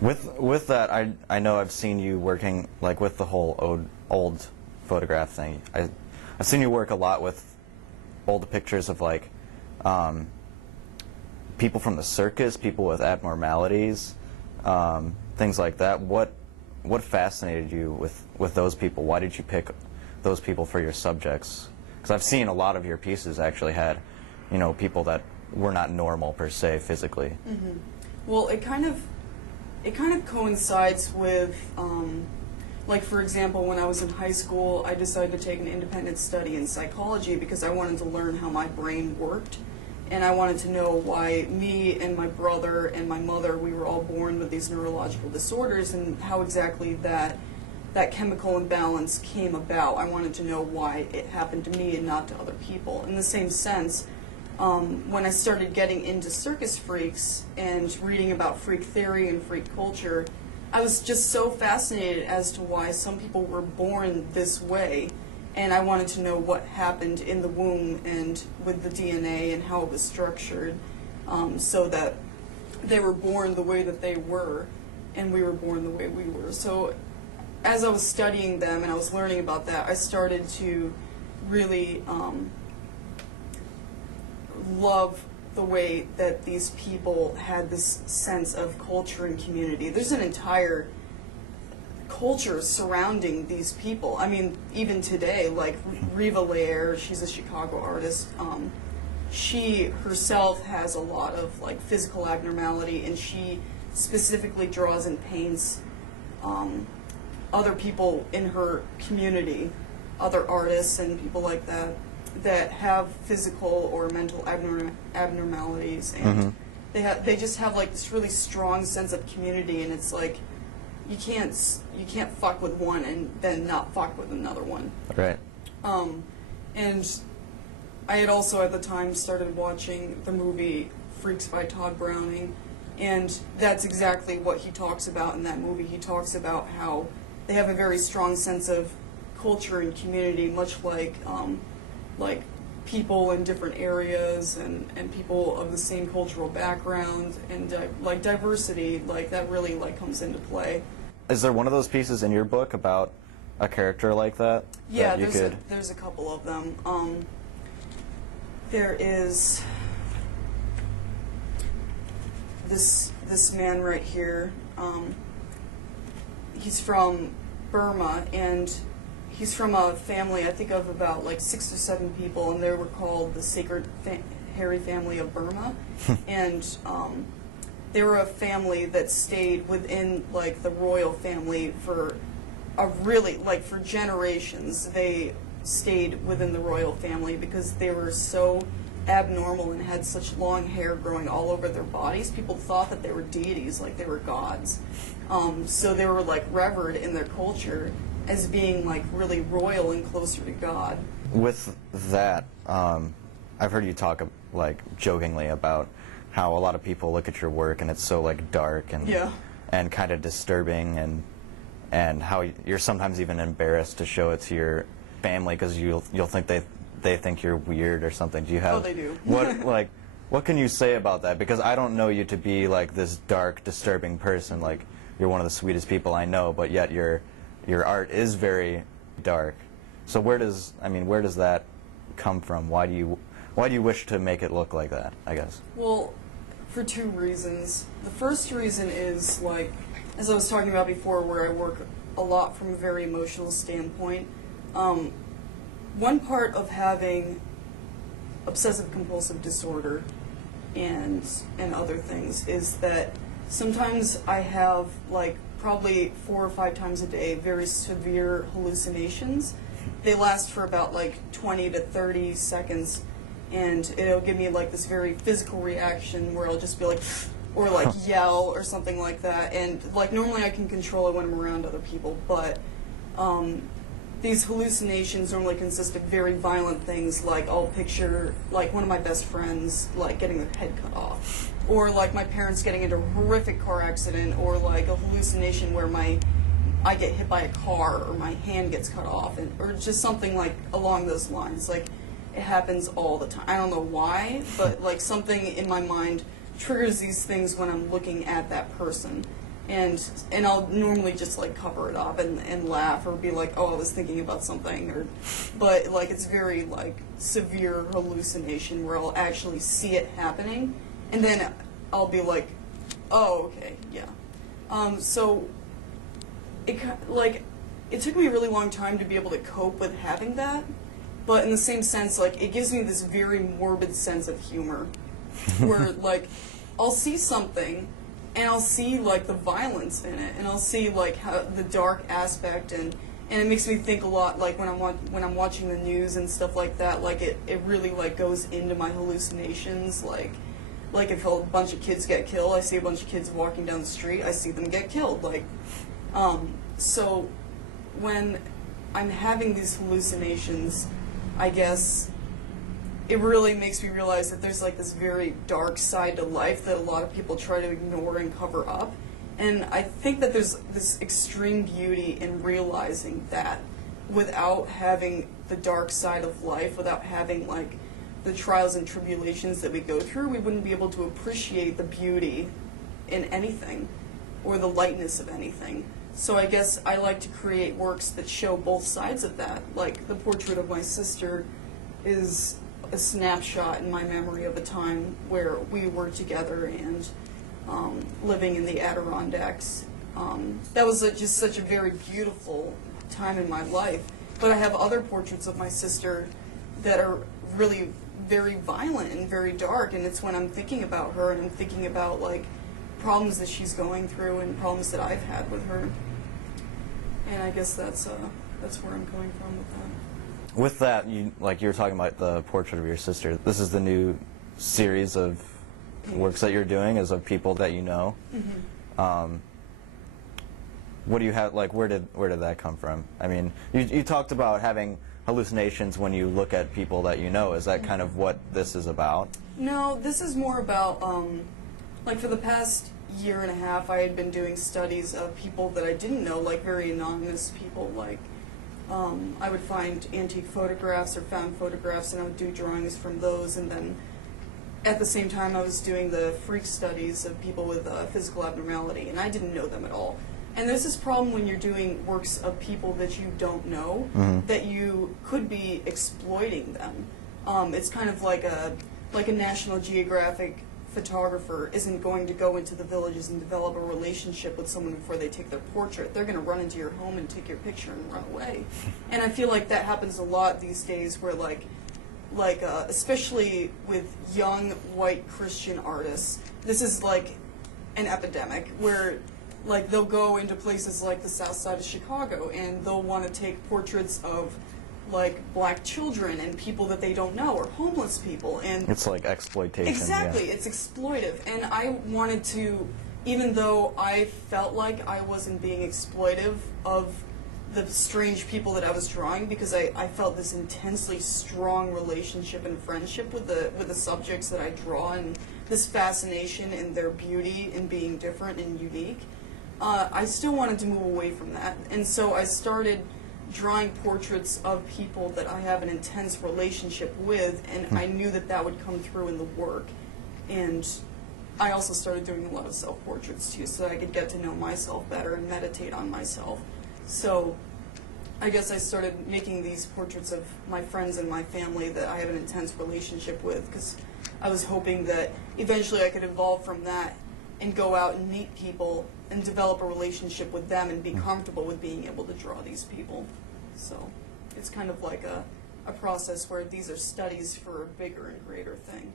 With that, I know I've seen you working like with the whole old photograph thing. I've seen you work a lot with old pictures of like people from the circus, people with abnormalities, things like that. What fascinated you with those people? Why did you pick those people for your subjects? Because I've seen a lot of your pieces actually had, you know, people that were not normal per se physically. Mm-hmm. Well, it kind of coincides with, like for example, when I was in high school, I decided to take an independent study in psychology because I wanted to learn how my brain worked, and I wanted to know why me and my brother and my mother, we were all born with these neurological disorders, and how exactly that chemical imbalance came about. I wanted to know why it happened to me and not to other people. In the same sense, when I started getting into circus freaks and reading about freak theory and freak culture, I was just so fascinated as to why some people were born this way, and I wanted to know what happened in the womb and with the DNA and how it was structured, so that they were born the way that they were, and we were born the way we were. So as I was studying them and I was learning about that, I started to really love the way that these people had this sense of culture and community. There's an entire culture surrounding these people. I mean, even today, like Riva Lair, she's a Chicago artist. She herself has a lot of like physical abnormality, and she specifically draws and paints other people in her community, other artists and people like that, that have physical or mental abnormalities, and they just have like this really strong sense of community, and it's like you can't fuck with one and then not fuck with another one. Right. And I had also at the time started watching the movie Freaks by Todd Browning, and that's exactly what he talks about in that movie. He talks about how they have a very strong sense of culture and community, much like people in different areas and people of the same cultural background, and like diversity, like that really like comes into play. Is there one of those pieces in your book about a character like that? Yeah, that there's a couple of them. There is this man right here. He's from Burma, and he's from a family, I think of about like 6 or 7 people, and they were called the Sacred Hairy Family of Burma. And they were a family that stayed within like the royal family for a really, like for generations. They stayed within the royal family because they were so abnormal and had such long hair growing all over their bodies. People thought that they were deities, like they were gods. So they were like revered in their culture as being like really royal and closer to God. With that, I've heard you talk like jokingly about how a lot of people look at your work and it's so like dark and kind of disturbing, and how you're sometimes even embarrassed to show it to your family because you'll think they think you're weird or something. Do you have? Oh, they do. What can you say about that? Because I don't know you to be like this dark, disturbing person. Like you're one of the sweetest people I know, but yet your art is very dark. So where does that come from? Why do you wish to make it look like that, I guess? Well, for 2 reasons. The first reason is, like, as I was talking about before, where I work a lot from a very emotional standpoint. One part of having obsessive compulsive disorder and other things is that sometimes I have, like, probably 4 or 5 times a day, very severe hallucinations. They last for about like 20 to 30 seconds, and it'll give me like this very physical reaction where I'll just be like, or like yell or something like that. And like normally I can control it when I'm around other people, but these hallucinations normally consist of very violent things, like I'll picture like one of my best friends like getting their head cut off, or like my parents getting into a horrific car accident, or like a hallucination where I get hit by a car or my hand gets cut off, or just something like along those lines. Like it happens all the time. I don't know why, but like something in my mind triggers these things when I'm looking at that person. and I'll normally just like cover it up and laugh or be like, oh, I was thinking about something, or, but like it's very like severe hallucination where I'll actually see it happening, and then I'll be like, oh, okay, yeah. So it took me a really long time to be able to cope with having that, but in the same sense, like it gives me this very morbid sense of humor, where like I'll see something. And I'll see like the violence in it, and I'll see like how the dark aspect, and it makes me think a lot like when I'm watching the news and stuff like that. Like it really like goes into my hallucinations. Like if a bunch of kids get killed, I see a bunch of kids walking down the street, I see them get killed. Like, so when I'm having these hallucinations, I guess it really makes me realize that there's like this very dark side to life that a lot of people try to ignore and cover up. And I think that there's this extreme beauty in realizing that without having the dark side of life, without having like the trials and tribulations that we go through, we wouldn't be able to appreciate the beauty in anything or the lightness of anything. So I guess I like to create works that show both sides of that. Like the portrait of my sister is a snapshot in my memory of a time where we were together and living in the Adirondacks. That was just such a very beautiful time in my life. But I have other portraits of my sister that are really very violent and very dark, and it's when I'm thinking about her and I'm thinking about like problems that she's going through and problems that I've had with her. And I guess that's where I'm coming from with that. With that, you were talking about the portrait of your sister. This is the new series of works that you're doing, is of people that you know. Mm-hmm. What do you have? Like, where did that come from? I mean, you talked about having hallucinations when you look at people that you know. Is that kind of what this is about? No, this is more about like for the past year and a half, I had been doing studies of people that I didn't know, like very anonymous people, like. I would find antique photographs or found photographs, and I would do drawings from those, and then at the same time I was doing the freak studies of people with physical abnormality, and I didn't know them at all. And there's this problem when you're doing works of people that you don't know, mm-hmm. that you could be exploiting them. It's kind of like a National Geographic photographer isn't going to go into the villages and develop a relationship with someone before they take their portrait. They're going to run into your home and take your picture and run away. And I feel like that happens a lot these days, where especially with young white Christian artists, this is like an epidemic where like they'll go into places like the south side of Chicago and they'll want to take portraits of like black children and people that they don't know, or homeless people, and it's like exploitation. Exactly, yeah. It's exploitive, and I wanted to, even though I felt like I wasn't being exploitive of the strange people that I was drawing, because I felt this intensely strong relationship and friendship with the subjects that I draw, and this fascination in their beauty and being different and unique. I still wanted to move away from that, and so I started drawing portraits of people that I have an intense relationship with, and I knew that that would come through in the work. And I also started doing a lot of self-portraits too, so that I could get to know myself better and meditate on myself. So I guess I started making these portraits of my friends and my family that I have an intense relationship with, because I was hoping that eventually I could evolve from that and go out and meet people and develop a relationship with them and be comfortable with being able to draw these people. So it's kind of like a process where these are studies for a bigger and greater thing.